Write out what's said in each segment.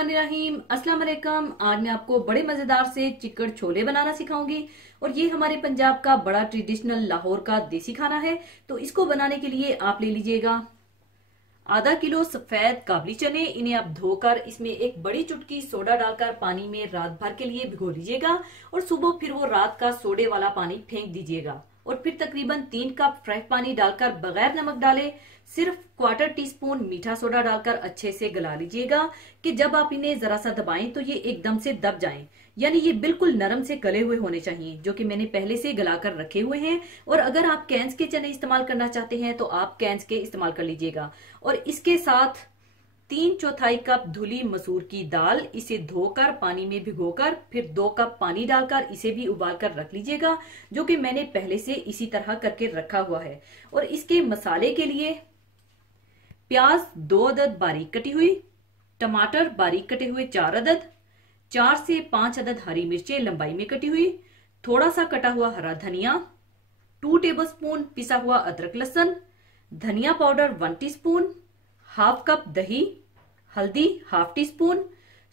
बिस्मिल्लाहिर्रहमानिर्रहीम। अस्सलाम वालेकुम। आज मैं आपको बड़े मजेदार से चिकन छोले बनाना सिखाऊंगी और ये हमारे पंजाब का बड़ा ट्रेडिशनल लाहौर का देसी खाना है। तो इसको बनाने के लिए आप ले लीजिएगा आधा किलो सफेद काबली चने। इन्हें आप धोकर इसमें एक बड़ी चुटकी सोडा डालकर पानी में रात भर के लिए भिगो लीजिएगा और सुबह फिर वो रात का सोडे वाला पानी फेंक दीजिएगा और फिर तकरीबन 3 कप फ्रेश पानी डालकर बगैर नमक डाले सिर्फ क्वार्टर टीस्पून मीठा सोडा डालकर अच्छे से गला लीजिएगा कि जब आप इन्हें जरा सा दबाएं तो ये एकदम से दब जाएं, यानी ये बिल्कुल नरम से गले हुए होने चाहिए, जो कि मैंने पहले से गला कर रखे हुए हैं। और अगर आप कैंस के चने इस्तेमाल करना चाहते हैं तो आप कैंस के इस्तेमाल कर लीजिएगा। और इसके साथ 3/4 कप धुली मसूर की दाल, इसे धोकर पानी में भिगोकर फिर 2 कप पानी डालकर इसे भी उबाल कर रख लीजिएगा, जो कि मैंने पहले से इसी तरह करके रखा हुआ है। और इसके मसाले के लिए प्याज 2 अदद बारीक कटी हुई, टमाटर बारीक कटे हुए 4 अदद, 4 से 5 अदद हरी मिर्चें लंबाई में कटी हुई, थोड़ा सा कटा हुआ हरा धनिया, 2 टेबलस्पून पिसा हुआ अदरक लहसुन, धनिया पाउडर 1 टीस्पून, हाफ कप दही, हल्दी हाफ टी स्पून,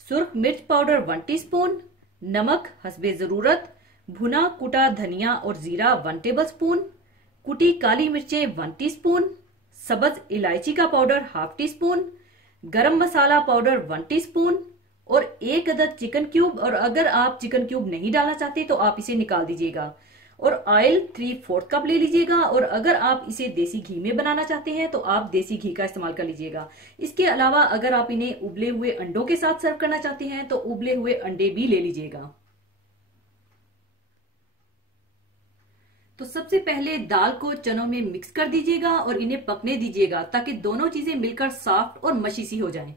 सुर्ख मिर्च पाउडर 1 टीस्पून, नमक हस्बे जरूरत, भुना कुटा धनिया और जीरा 1 टेबलस्पून, कुटी काली मिर्चें 1 टीस्पून, सब्ज इलायची का पाउडर हाफ टी स्पून, गरम मसाला पाउडर 1 टीस्पून और 1 अदद चिकन क्यूब। और अगर आप चिकन क्यूब नहीं डालना चाहते तो आप इसे निकाल दीजिएगा। और ऑयल 3/4 कप ले लीजिएगा। और अगर आप इसे देसी घी में बनाना चाहते हैं तो आप देसी घी का इस्तेमाल कर लीजिएगा। इसके अलावा अगर आप इन्हें उबले हुए अंडों के साथ सर्व करना चाहते हैं तो उबले हुए अंडे भी ले लीजिएगा। तो सबसे पहले दाल को चनों में मिक्स कर दीजिएगा और इन्हें पकने दीजिएगा ताकि दोनों चीजें मिलकर सॉफ्ट और मशी सी हो जाएं।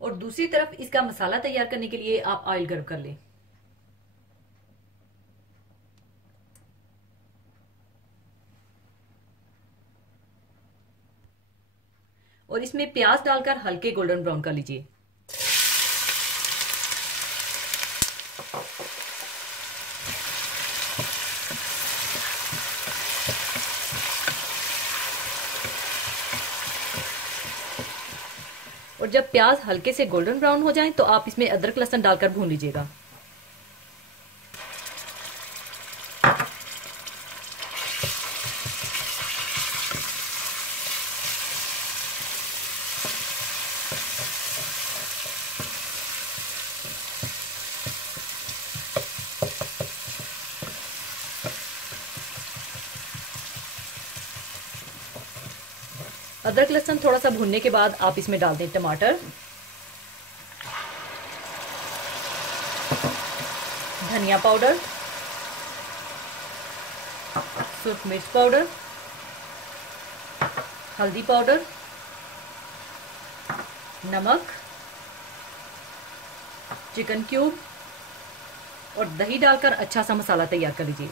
और दूसरी तरफ इसका मसाला तैयार करने के लिए आप ऑयल गर्म कर लें। और इसमें प्याज डालकर हल्के गोल्डन ब्राउन कर लीजिए। और जब प्याज हल्के से गोल्डन ब्राउन हो जाए तो आप इसमें अदरक लहसुन डालकर भून लीजिएगा। अदरक लहसुन थोड़ा सा भूनने के बाद आप इसमें डाल दें टमाटर, धनिया पाउडर, सुर्ख मिर्च पाउडर, हल्दी पाउडर, नमक, चिकन क्यूब और दही डालकर अच्छा सा मसाला तैयार कर लीजिए।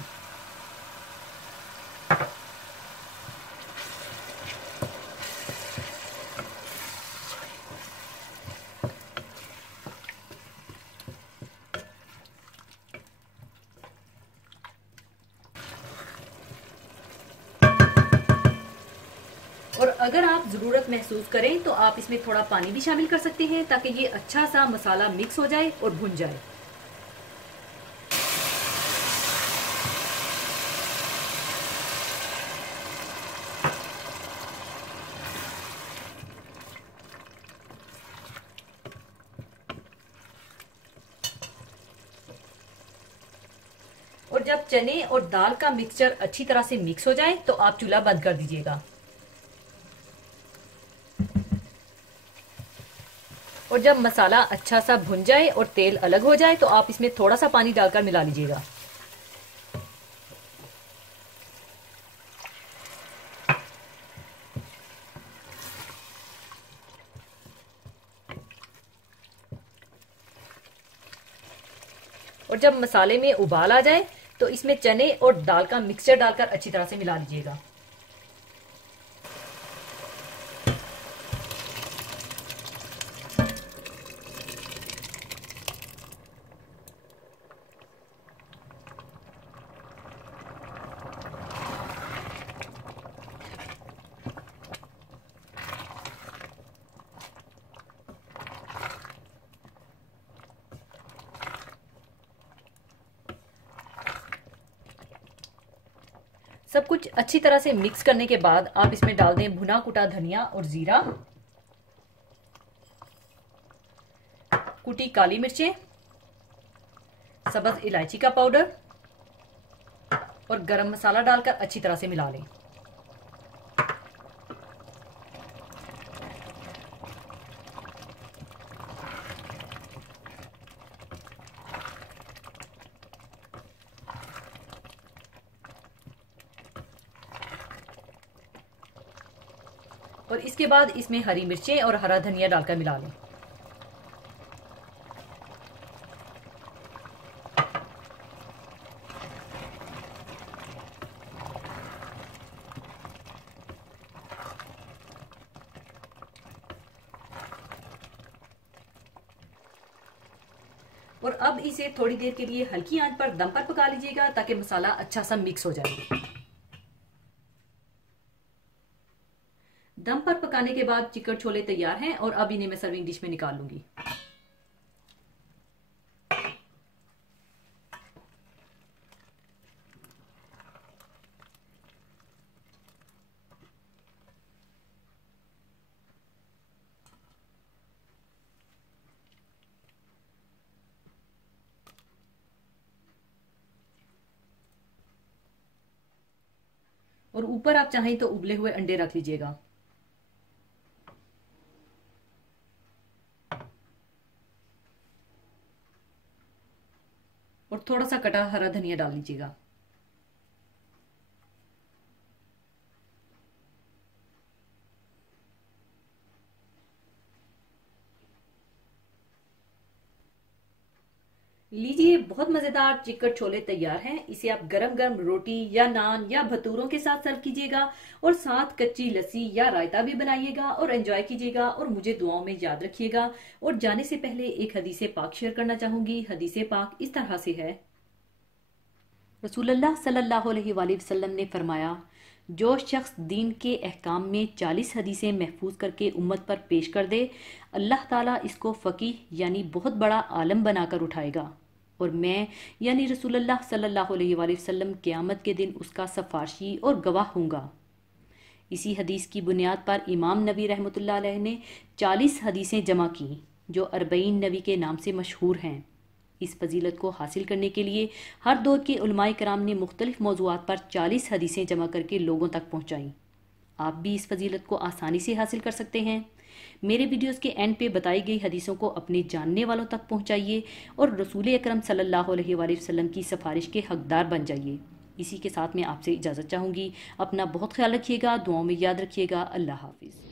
और अगर आप जरूरत महसूस करें तो आप इसमें थोड़ा पानी भी शामिल कर सकते हैं ताकि ये अच्छा सा मसाला मिक्स हो जाए और भुन जाए। और जब चने और दाल का मिक्सचर अच्छी तरह से मिक्स हो जाए तो आप चूल्हा बंद कर दीजिएगा। और जब मसाला अच्छा सा भुन जाए और तेल अलग हो जाए तो आप इसमें थोड़ा सा पानी डालकर मिला लीजिएगा। और जब मसाले में उबाल आ जाए तो इसमें चने और दाल का मिक्सचर डालकर अच्छी तरह से मिला लीजिएगा। सब कुछ अच्छी तरह से मिक्स करने के बाद आप इसमें डाल दें भुना कुटा धनिया और जीरा, कुटी काली मिर्चें, सब्ज इलायची का पाउडर और गरम मसाला डालकर अच्छी तरह से मिला लें। और इसके बाद इसमें हरी मिर्चें और हरा धनिया डालकर मिला लें। और अब इसे थोड़ी देर के लिए हल्की आंच पर दम पर पका लीजिएगा ताकि मसाला अच्छा सा मिक्स हो जाए। दम पर पकाने के बाद चिकन छोले तैयार हैं और अब इन्हें मैं सर्विंग डिश में निकाल लूंगी। और ऊपर आप चाहें तो उबले हुए अंडे रख लीजिएगा। और थोड़ा सा कटा हरा धनिया डाल लीजिएगा। लीजिए, बहुत मजेदार चिकन छोले तैयार हैं। इसे आप गरम गरम रोटी या नान या भटूरों के साथ सर्व कीजिएगा और साथ कच्ची लस्सी या रायता भी बनाइएगा और एंजॉय कीजिएगा और मुझे दुआओं में याद रखिएगा। और जाने से पहले एक हदीसे पाक शेयर करना चाहूंगी। हदीसे पाक इस तरह से है, रसूलुल्लाह सल्लल्लाहु अलैहि वसल्लम ने फरमाया, जो शख्स दीन के अहकाम में 40 हदीसें महफूज करके उम्मत पर पेश कर दे, अल्लाह ताला इसको फ़कीह यानी बहुत बड़ा आलम बनाकर उठाएगा और मैं यानी रसूलुल्लाह सल्लल्लाहु अलैहि वसल्लम क़यामत के दिन उसका सफारशी और गवाह हूँगा। इसी हदीस की बुनियाद पर इमाम नबी रहमतुल्लाह अलैह ने 40 हदीसें जमा की जो अरबईन नबी के नाम से मशहूर हैं। इस फजीलत को हासिल करने के लिए हर दौर के उलमाए कराम ने मुख्तलिफ मौज़ूआत पर 40 हदीसें जमा करके लोगों तक पहुँचाई। आप भी इस फजीलत को आसानी से हासिल कर सकते हैं। मेरे वीडियोस के एंड पे बताई गई हदीसों को अपने जानने वालों तक पहुँचाइए और रसूल अकरम सल्लल्लाहु अलैहि वसल्लम की सिफारिश के हकदार बन जाइए। इसी के साथ मैं आपसे इजाज़त चाहूँगी। अपना बहुत ख्याल रखिएगा, दुआओं में याद रखिएगा। अल्लाह हाफिज़।